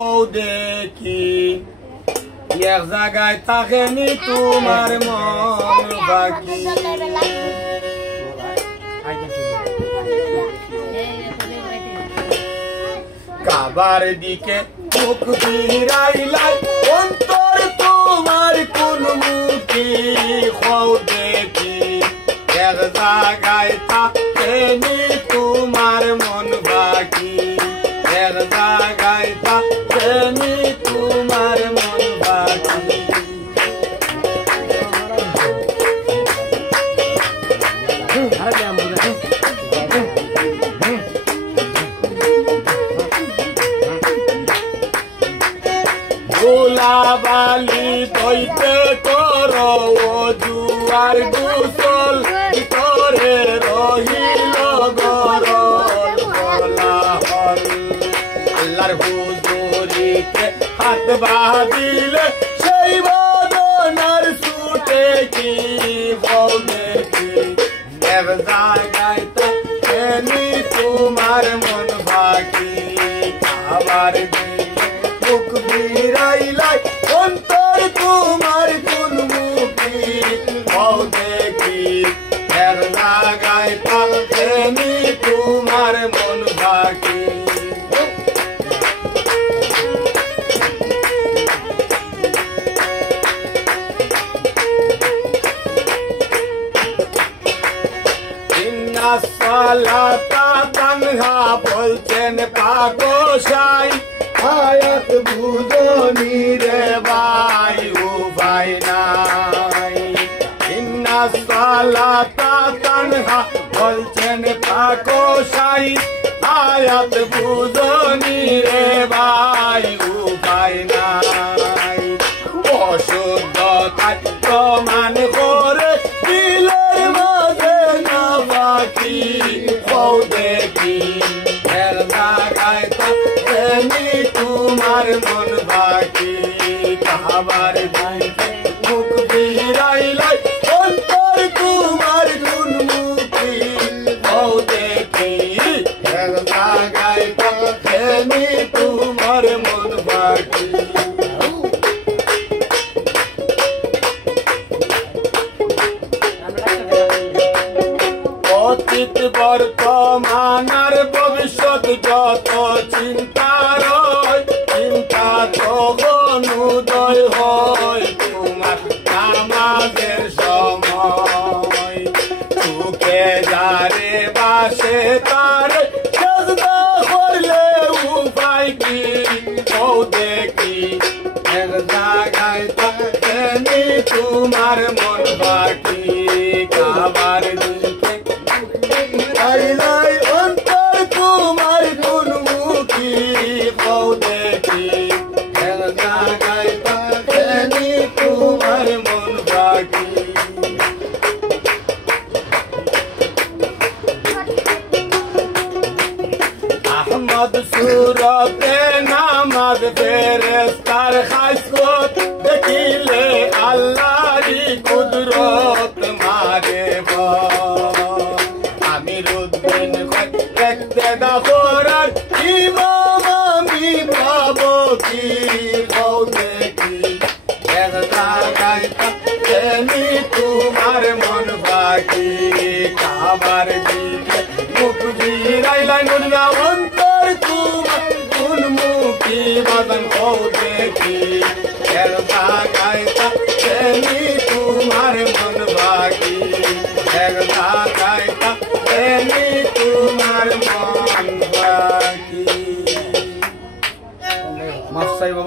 দেখি এক জায়গায় থাকেনি তোমার মন বাকি কাবার দিকে মুখ ফিরাইলাই অন্তর তোমার কোন মুখী হও দেখি এক জায়গায় থাকেনি তোমার মন বাকি এক জায়গায় থাকেনি তোমার মন বাকি গোলাবালি দইতে করো জুয়ার গোসল করে রহিল গরল কোলাহল আল্লাহর হুজুরিতে হাত বাঁধিলে সেই বদনার ছুটে কি বলবে কি এক জায়গায় থাকেনি তোমার মন বাকি খাবার মুখ ফিরাইলাই অন্তর তোমার কোন মুখী হও দেখি এক জায়গায় থাকেনি তোমার মন বাকি ইন্না সালাতা তানহা বলছেন পাগোসাই আয়াত বুঝনি রে ভাই ও ভাই নাই ইন্না সালাতা তানহা বলছেন পাগোসাই আয়াত বুঝনি রে ভাই ও ভাই নাই অশুদ্ধতায় প্রমাণ করে দিলের মাঝে না বাকি হও দেখি এর জায়গায় থাকেনি তোমার মন বাকি কাবার দিকে মুখ ফিরাইলাই অন্তর তোমার কোন মুখী হও দেখি এর জায়গায় থাকেনি তোমার মন বাকি অতীত বর্তমান আর ভবিষ্যৎ যত চিন্তা রয় চিন্তা তখন উদয় হয় তোমার নামাজের সময় সুখে যারে বাসে তারে সাজদা করলে উপায় কি হও দেখি এক জায়গায় থাকেনি তোমার মন বাকি কাবার দিকে আইলাই অন্তর তোমার কোন মুখী হও দেখি এক জায়গায় থাকেনি তোমার মন বাকি আহমদ সুরতে নামাজ ফেরেশতার খাসরত দেখিলে আল্লাহরি কুদরত মারে আমিরুদ্দিন দেখতে দাফরার ইমাম আমি পাবো কি হও দেখি এক জায়গায় থাকেনি তোমার মন বাকি কাবার দিকে মুখ ফিরাইলাই মুন্না অন্তর তোমার কোন মুখী বদন হও দেখি এক জায়গায় থাকেনি তোমার মন বাকি এক জায়গায় থাকেনি তোমার মন বাকি মাসাই বাবা।